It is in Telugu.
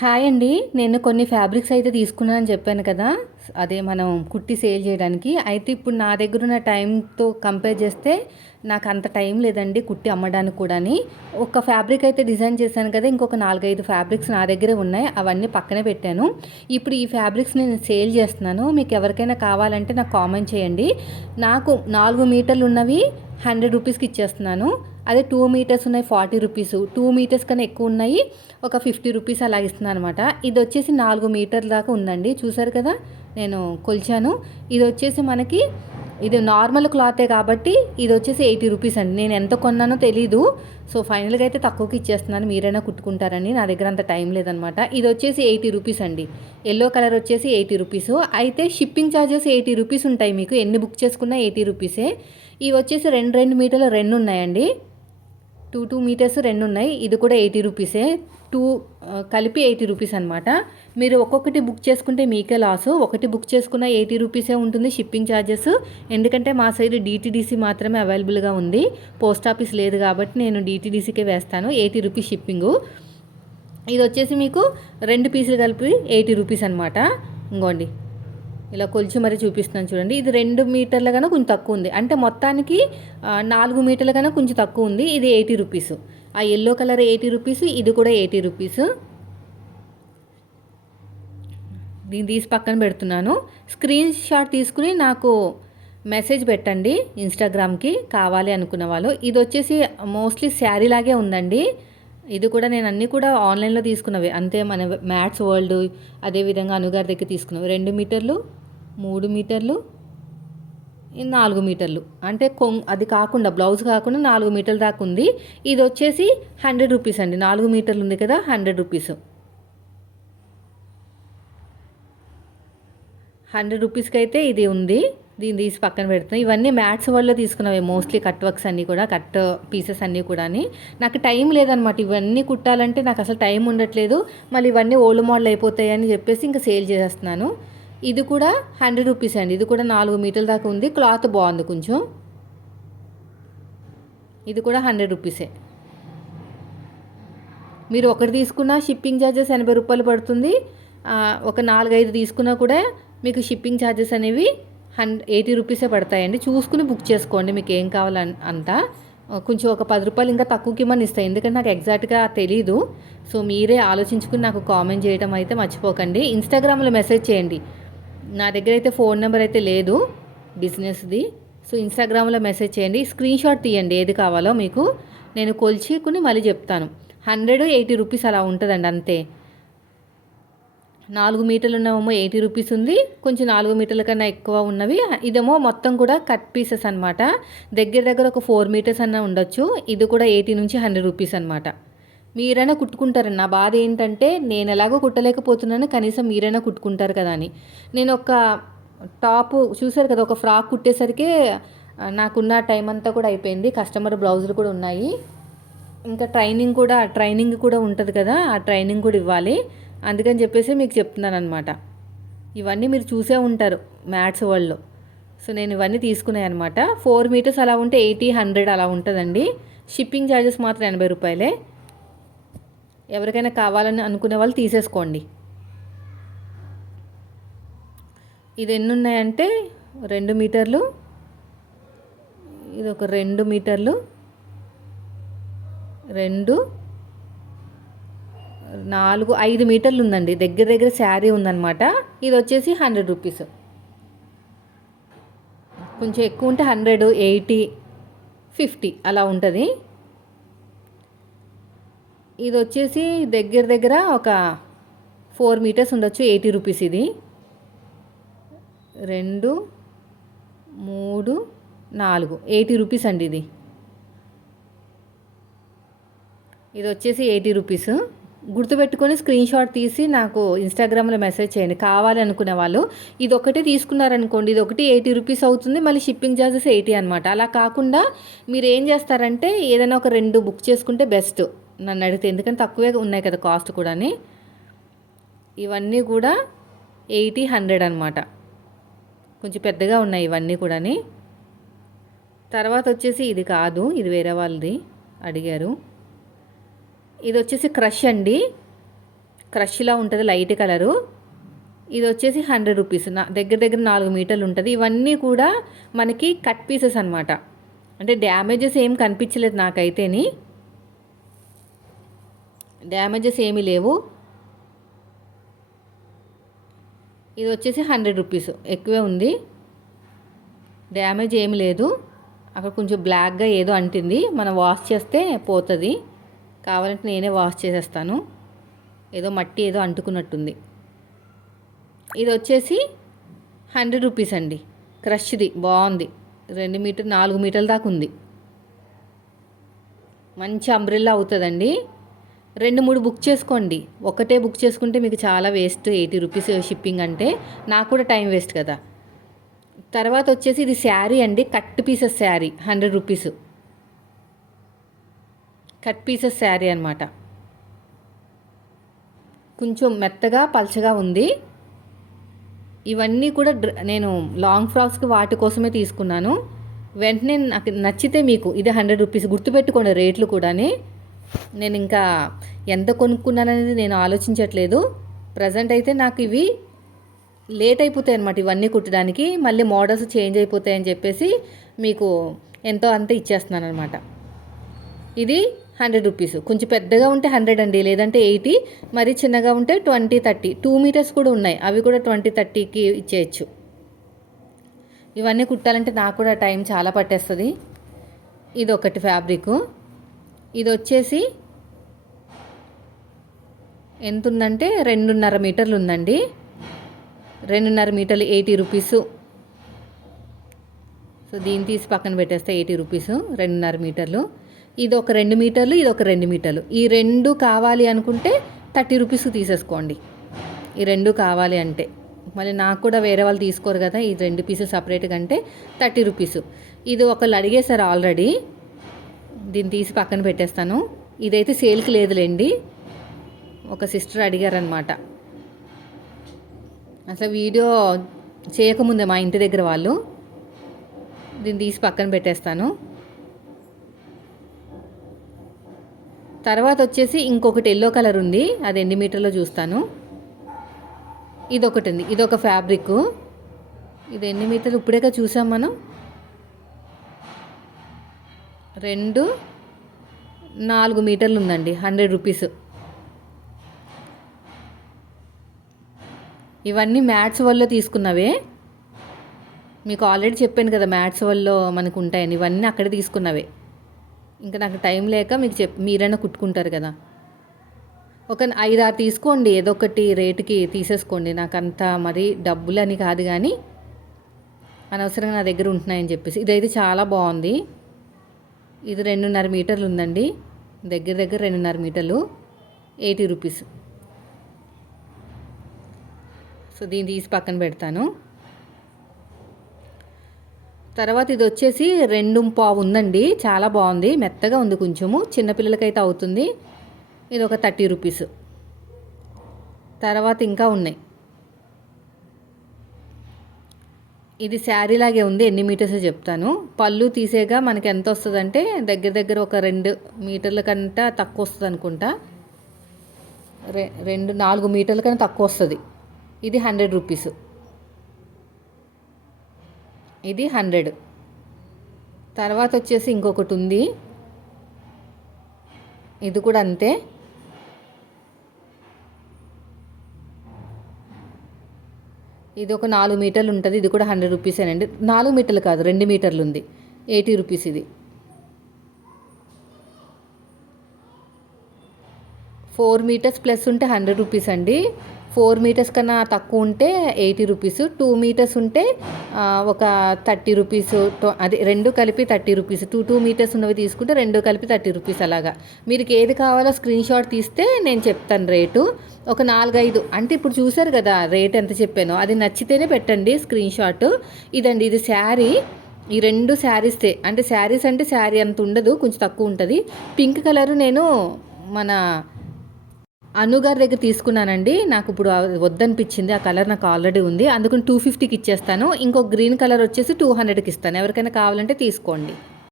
హాయ్ అండి. నేను కొన్ని ఫ్యాబ్రిక్స్ అయితే తీసుకున్నానని చెప్పాను కదా. అదే మనం కుట్టి సేల్ చేయడానికి. అయితే ఇప్పుడు నా దగ్గర ఉన్న టైంతో కంపేర్ చేస్తే నాకు అంత టైం లేదండి కుట్టి అమ్మడానికి కూడాని. ఒక ఫ్యాబ్రిక్ అయితే డిజైన్ చేశాను కదా ఇంకొక నాలుగైదు ఫ్యాబ్రిక్స్ నా దగ్గరే ఉన్నాయి. అవన్నీ పక్కనే పెట్టాను. ఇప్పుడు ఈ ఫ్యాబ్రిక్స్ నేను సేల్ చేస్తున్నాను. మీకు ఎవరికైనా కావాలంటే నాకు కామెంట్ చేయండి. నాకు నాలుగు మీటర్లు ఉన్నవి హండ్రెడ్ రూపీస్కి ఇచ్చేస్తున్నాను. అదే టూ మీటర్స్ ఉన్నాయి ఫార్టీ రూపీస్ టూ మీటర్స్ కన్నా ఎక్కువ ఉన్నాయి ఒక ఫిఫ్టీ రూపీస్ అలా ఇస్తున్నాను అనమాట ఇది వచ్చేసి నాలుగు మీటర్ల దాకా ఉందండి. చూసారు కదా నేను కొలిచాను. ఇది వచ్చేసి మనకి ఇది నార్మల్ క్లాతే కాబట్టి ఇది వచ్చేసి ఎయిటీ రూపీస్ అండి. నేను ఎంత కొన్నానో తెలీదు. సో ఫైనల్గా అయితే తక్కువకి ఇచ్చేస్తున్నాను. మీరైనా కుట్టుకుంటారని నా దగ్గర అంత టైం లేదనమాట ఇది వచ్చేసి ఎయిటీ రూపీస్ అండి. ఎల్లో కలర్ వచ్చేసి ఎయిటీ రూపీస్ అయితే షిప్పింగ్ ఛార్జెస్ ఎయిటీ రూపీస్ ఉంటాయి మీకు. ఎన్ని బుక్ చేసుకున్నా ఎయిటీ రూపీసే ఇవి వచ్చేసి రెండు రెండు మీటర్లు రెండు ఉన్నాయండి. టూ టూ మీటర్స్ రెండు ఉన్నాయి. ఇది కూడా ఎయిటీ రూపీసే. టూ కలిపి ఎయిటీ రూపీస్ అనమాట మీరు ఒక్కొక్కటి బుక్ చేసుకుంటే మీకే లాసు. ఒకటి బుక్ చేసుకున్న ఎయిటీ రూపీసే ఉంటుంది షిప్పింగ్ ఛార్జెస్ ఎందుకంటే మా సైడ్ డిటీడీసీ మాత్రమే అవైలబుల్గా ఉంది. పోస్ట్ ఆఫీస్ లేదు కాబట్టి నేను డిటీడీసీకే వేస్తాను. Eighty rupees shipping. ఇది వచ్చేసి మీకు రెండు పీసులు కలిపి ఎయిటీ రూపీస్ అనమాట ఇంకోండి ఇలా కొలిచి మరీ చూపిస్తున్నాను చూడండి. ఇది రెండు మీటర్ల కన్నా కొంచెం తక్కువ ఉంది. అంటే మొత్తానికి నాలుగు మీటర్ల కన్నా కొంచెం తక్కువ ఉంది. ఇది ఎయిటీ రూపీస్. ఆ ఎల్లో కలర్ ఎయిటీ రూపీస్ ఇది కూడా ఎయిటీ రూపీస్. దీన్ని తీసి పక్కన పెడుతున్నాను. స్క్రీన్ షాట్ తీసుకుని నాకు మెసేజ్ పెట్టండి ఇన్స్టాగ్రామ్కి కావాలి అనుకున్న వాళ్ళు. ఇది వచ్చేసి మోస్ట్లీ శారీ లాగే ఉందండి. ఇది కూడా నేను అన్నీ కూడా ఆన్లైన్లో తీసుకున్నవి. అంతే మన మ్యాథ్స్ వరల్డ్ అదేవిధంగా అనుగారి దగ్గర తీసుకున్నవి. రెండు మీటర్లు మూడు మీటర్లు నాలుగు మీటర్లు. అంటే కొంగ్ అది కాకుండా బ్లౌజ్ కాకుండా నాలుగు మీటర్ల దాకా ఉంది. ఇది వచ్చేసి హండ్రెడ్ రూపీస్ అండి. నాలుగు మీటర్లు ఉంది కదా హండ్రెడ్ రూపీస్. హండ్రెడ్ రూపీస్కి అయితే ఇది ఉంది. దీన్ని తీసి పక్కన పెడుతున్నాను ఇవన్నీ మ్యాథ్స్ వల్ల తీసుకున్నవి. మోస్ట్లీ కట్ వర్క్స్ అన్నీ కూడా కట్ పీసెస్ అన్నీ కూడా నాకు టైం లేదనమాట. ఇవన్నీ కుట్టాలంటే నాకు అసలు టైం ఉండట్లేదు. మళ్ళీ ఇవన్నీ ఓల్డ్ మోడల్ అయిపోతాయి అని చెప్పేసి ఇంకా సేల్ చేసేస్తున్నాను. ఇది కూడా హండ్రెడ్ రూపీస్ అండి. ఇది కూడా నాలుగు మీటర్ల దాకా ఉంది. క్లాత్ బాగుంది కొంచెం. ఇది కూడా హండ్రెడ్ రూపీసే మీరు ఒకటి తీసుకున్న షిప్పింగ్ ఛార్జెస్ ఎనభై రూపాయలు పడుతుంది. ఒక నాలుగైదు తీసుకున్నా కూడా మీకు షిప్పింగ్ ఛార్జెస్ అనేవి హండ్ ఎయిటీ రూపీసే పడతాయండి. చూసుకుని బుక్ చేసుకోండి మీకు ఏం కావాలని అంతా. కొంచెం ఒక పది రూపాయలు ఇంకా తక్కువకి ఇమ్మని ఇస్తాయి. ఎందుకంటే నాకు ఎగ్జాక్ట్గా తెలీదు. సో మీరే ఆలోచించుకుని నాకు కామెంట్ చేయడం అయితే మర్చిపోకండి. ఇన్స్టాగ్రామ్లో మెసేజ్ చేయండి. నా దగ్గర అయితే ఫోన్ నెంబర్ అయితే లేదు బిజినెస్ది. సో ఇన్స్టాగ్రామ్లో మెసేజ్ చేయండి. స్క్రీన్ షాట్ తీయండి ఏది కావాలో మీకు. నేను కొలిచికుని మళ్ళీ చెప్తాను. హండ్రెడ్ ఎయిటీ రూపీస్ అలా ఉంటుందండి అంతే. నాలుగు మీటర్లు ఉన్నవేమో ఎయిటీ రూపీస్ ఉంది. కొంచెం నాలుగు మీటర్ల కన్నా ఎక్కువ ఉన్నవి. ఇదేమో మొత్తం కూడా కట్ పీసెస్ అనమాట దగ్గర దగ్గర ఒక ఫోర్ మీటర్స్ అన్న ఉండొచ్చు. ఇది కూడా ఎయిటీ నుంచి హండ్రెడ్ రూపీస్ అనమాట మీరైనా కుట్టుకుంటారని నా బాధ ఏంటంటే నేను ఎలాగో కుట్టలేకపోతున్నాను. కనీసం మీరైనా కుట్టుకుంటారు కదా అని. నేను ఒక టాప్ చూసారు కదా ఒక ఫ్రాక్ కుట్టేసరికి నాకున్న టైం అంతా కూడా అయిపోయింది. కస్టమర్ బ్లౌజులు కూడా ఉన్నాయి. ఇంకా ట్రైనింగ్ కూడా ట్రైనింగ్ కూడా ఉంటుంది కదా ఆ ట్రైనింగ్ కూడా ఇవ్వాలి. అందుకని చెప్పేసి మీకు చెప్తున్నాను అనమాట ఇవన్నీ మీరు చూసే ఉంటారు మ్యాథ్స్ వరల్డ్లో. సో నేను ఇవన్నీ తీసుకున్నాయి అనమాట ఫోర్ మీటర్స్ అలా ఉంటే ఎయిటీ హండ్రెడ్ అలా ఉంటుందండి. షిప్పింగ్ ఛార్జెస్ మాత్రం ఎనభై రూపాయలే. ఎవరికైనా కావాలని అనుకునే వాళ్ళు తీసేసుకోండి. ఇది ఎన్ని ఉన్నాయంటే రెండు మీటర్లు. ఇది ఒక రెండు మీటర్లు. రెండు నాలుగు ఐదు మీటర్లు ఉందండి. దగ్గర దగ్గర శారీ ఉందన్నమాట. ఇది వచ్చేసి హండ్రెడ్ రూపీస్. కొంచెం ఎక్కువ ఉంటే హండ్రెడ్ ఎయిటీ ఫిఫ్టీ అలా ఉంటుంది. ఇది వచ్చేసి దగ్గర దగ్గర ఒక ఫోర్ మీటర్స్ ఉండొచ్చు ఎయిటీ రూపీస్ ఇది. రెండు మూడు నాలుగు ఎయిటీ రూపీస్ అండి ఇది. ఇది వచ్చేసి ఎయిటీ రూపీస్. గుర్తుపెట్టుకొని స్క్రీన్ షాట్ తీసి నాకు ఇన్స్టాగ్రామ్లో మెసేజ్ చేయండి. కావాలనుకునే వాళ్ళు. ఇది ఒకటే తీసుకున్నారనుకోండి. ఇది ఒకటి ఎయిటీ రూపీస్ అవుతుంది. మళ్ళీ షిప్పింగ్ ఛార్జెస్ ఎయిటీ అనమాట అలా కాకుండా మీరు ఏం చేస్తారంటే ఏదైనా ఒక రెండు బుక్ చేసుకుంటే బెస్ట్ నన్ను అడిగితే ఎందుకంటే తక్కువే ఉన్నాయి కదా కాస్ట్ కూడా ఇవన్నీ కూడా ఎయిటీ హండ్రెడ్ అనమాట కొంచెం పెద్దగా ఉన్నాయి ఇవన్నీ కూడా తర్వాత వచ్చేసి ఇది కాదు. ఇది వేరే వాళ్ళది. అడిగారు. ఇది వచ్చేసి క్రష్ అండి. క్రష్లా ఉంటుంది లైట్ కలరు. ఇది వచ్చేసి హండ్రెడ్ రూపీస్. నా దగ్గర దగ్గర నాలుగు మీటర్లు ఉంటుంది. ఇవన్నీ కూడా మనకి కట్ పీసెస్ అనమాట అంటే డ్యామేజెస్ ఏం కనిపించలేదు నాకైతేని. డ్యామేజెస్ ఏమీ లేవు. ఇది వచ్చేసి హండ్రెడ్ రూపీస్. ఎక్కువే ఉంది. డ్యామేజ్ ఏమి లేదు. అక్కడ కొంచెం బ్లాక్గా ఏదో అంటింది. మనం వాష్ చేస్తే పోతుంది. కావాలంటే నేనే వాష్ చేసేస్తాను. ఏదో మట్టి ఏదో అంటుకున్నట్టుంది. ఇది వచ్చేసి హండ్రెడ్ రూపీస్ అండి. క్రష్ది బాగుంది. రెండు మీటర్ నాలుగు మీటర్ల దాకా ఉంది. మంచి అంబ్రెల్లా అవుతుందండి. రెండు మూడు బుక్ చేసుకోండి. ఒకటే బుక్ చేసుకుంటే మీకు చాలా వేస్ట్. ఎయిటీ రూపీస్ షిప్పింగ్ అంటే నాకు కూడా టైం వేస్ట్ కదా. తర్వాత వచ్చేసి ఇది శారీ అండి. Cut pieces sari hundred rupees. Cut pieces sari అనమాట కొంచెం మెత్తగా పలచగా ఉంది. ఇవన్నీ కూడా నేను లాంగ్ ఫ్రాక్స్కి వాటి కోసమే తీసుకున్నాను. వెంటనే నాకు నచ్చితే మీకు ఇది హండ్రెడ్ రూపీస్ గుర్తుపెట్టుకోండి రేట్లు కూడాని. నేను ఇంకా ఎంత కొనుక్కున్నాననేది నేను ఆలోచించట్లేదు. ప్రజెంట్ అయితే నాకు ఇవి లేట్ అయిపోతాయి అనమాట ఇవన్నీ కుట్టడానికి. మళ్ళీ మోడల్స్ చేంజ్ అయిపోతాయని చెప్పేసి మీకు ఎంతో అంత ఇచ్చేస్తున్నాను అనమాట ఇది హండ్రెడ్ రూపీస్. కొంచెం పెద్దగా ఉంటే హండ్రెడ్ అండి లేదంటే ఎయిటీ మరి చిన్నగా ఉంటే ట్వంటీ థర్టీ. టూ మీటర్స్ కూడా ఉన్నాయి అవి కూడా ట్వంటీ థర్టీకి ఇచ్చేయచ్చు. ఇవన్నీ కుట్టాలంటే నాకు కూడా టైం చాలా పట్టేస్తుంది. ఇది ఒకటి ఫ్యాబ్రిక్. ఇది వచ్చేసి ఎంత ఉందంటే రెండున్నర మీటర్లు ఉందండి. రెండున్నర మీటర్లు ఎయిటీ రూపీస్. సో దీన్ని తీసి పక్కన పెట్టేస్తే ఎయిటీ రూపీస్ రెండున్నర మీటర్లు. ఇది ఒక రెండు మీటర్లు ఇది ఒక రెండు మీటర్లు. ఈ రెండు కావాలి అనుకుంటే థర్టీ రూపీస్ తీసేసుకోండి. ఈ రెండు కావాలి అంటే. మళ్ళీ నాకు కూడా వేరే వాళ్ళు తీసుకోరు కదా ఈ రెండు పీసెస్ సపరేట్గా అంటే థర్టీ రూపీస్. ఇది ఒకళ్ళు అడిగేశారు ఆల్రెడీ. దీన్ని తీసి పక్కన పెట్టేస్తాను. ఇదైతే సేల్కి లేదులేండి. ఒక సిస్టర్ అడిగారనమాట అసలు వీడియో చేయకముందే మా ఇంటి దగ్గర వాళ్ళు. దీన్ని తీసి పక్కన పెట్టేస్తాను. తర్వాత వచ్చేసి ఇంకొకటి ఎల్లో కలర్ ఉంది. అది ఎన్ని మీటర్లో చూస్తాను. ఇది ఉంది ఇది ఒక ఫ్యాబ్రిక్ ఇది ఎన్ని మీటర్లు ఇప్పుడేగా చూసాం మనం. రెండు నాలుగు మీటర్లు ఉందండి. Hundred rupees. ఇవన్నీ మ్యాట్స్ వల్ల తీసుకున్నవే. మీకు ఆల్రెడీ చెప్పాను కదా మ్యాట్స్ వల్ల మనకు ఉంటాయని. ఇవన్నీ అక్కడ తీసుకున్నవే. ఇంకా నాకు టైం లేక మీకు చెప్ మీరైనా కుట్టుకుంటారు కదా. ఒక ఐదు ఆరు తీసుకోండి ఏదో ఒకటి రేటుకి తీసేసుకోండి. నాకు అంత మరి డబ్బులు అని కాదు కానీ అనవసరంగా నా దగ్గర ఉంటున్నాయని చెప్పేసి. ఇదైతే చాలా బాగుంది. ఇది రెండున్నర మీటర్లు ఉందండి. దగ్గర దగ్గర రెండున్నర మీటర్లు. Eighty rupees. సో దీన్ని తీసి పక్కన పెడతాను. తర్వాత ఇది వచ్చేసి రెండు పావు ఉందండి. చాలా బాగుంది. మెత్తగా ఉంది కొంచెము. చిన్నపిల్లలకైతే అవుతుంది. ఇది ఒక థర్టీ రూపీస్. తర్వాత ఇంకా ఉన్నాయి. ఇది శారీ లాగే ఉంది. ఎన్ని మీటర్స్ చెప్తాను. పళ్ళు తీసేగా మనకి ఎంత వస్తుందంటే దగ్గర దగ్గర ఒక రెండు మీటర్ల కంటే తక్కువ వస్తుంది అనుకుంటా. రె రెండు నాలుగు మీటర్ల కన్నా తక్కువ వస్తుంది. ఇది హండ్రెడ్ రూపీస్. ఇది హండ్రెడ్. తర్వాత వచ్చేసి ఇంకొకటి ఉంది. ఇది కూడా అంతే. ఇది ఒక నాలుగు మీటర్లు ఉంటుంది ఇది కూడా హండ్రెడ్ రూపీసేనండి నాలుగు మీటర్లు కాదు రెండు మీటర్లు ఉంది. ఎయిటీ రూపీస్ ఇది. ఫోర్ మీటర్స్ ప్లస్ ఉంటే హండ్రెడ్ రూపీస్ అండి. ఫోర్ మీటర్స్ కన్నా తక్కువ ఉంటే ఎయిటీ రూపీస్ టూ మీటర్స్ ఉంటే ఒక థర్టీ రూపీస్ అది రెండు కలిపి thirty rupees two two metres ఉన్నవి తీసుకుంటే రెండు కలిపి థర్టీ రూపీస్ అలాగా. మీకు ఏది కావాలో స్క్రీన్ షాట్ తీస్తే నేను చెప్తాను రేటు. ఒక నాలుగైదు అంటే ఇప్పుడు చూసారు కదా రేట్ ఎంత చెప్పానో అది నచ్చితేనే పెట్టండి స్క్రీన్ షాట్. ఇదండి ఇది శారీ. ఈ రెండు శారీస్తే అంటే శారీస్ అంటే శారీ అంత ఉండదు కొంచెం తక్కువ ఉంటుంది. పింక్ కలర్ నేను మన అనుగారి దగ్గర తీసుకున్నానండి. నాకు ఇప్పుడు వద్దనిపించింది. ఆ కలర్ నాకు ఆల్రెడీ ఉంది. అందుకని టూ ఫిఫ్టీకి ఇచ్చేస్తాను. ఇంకో గ్రీన్ కలర్ వచ్చేసి టూ హండ్రెడ్కి ఇస్తాను. ఎవరికైనా కావాలంటే తీసుకోండి.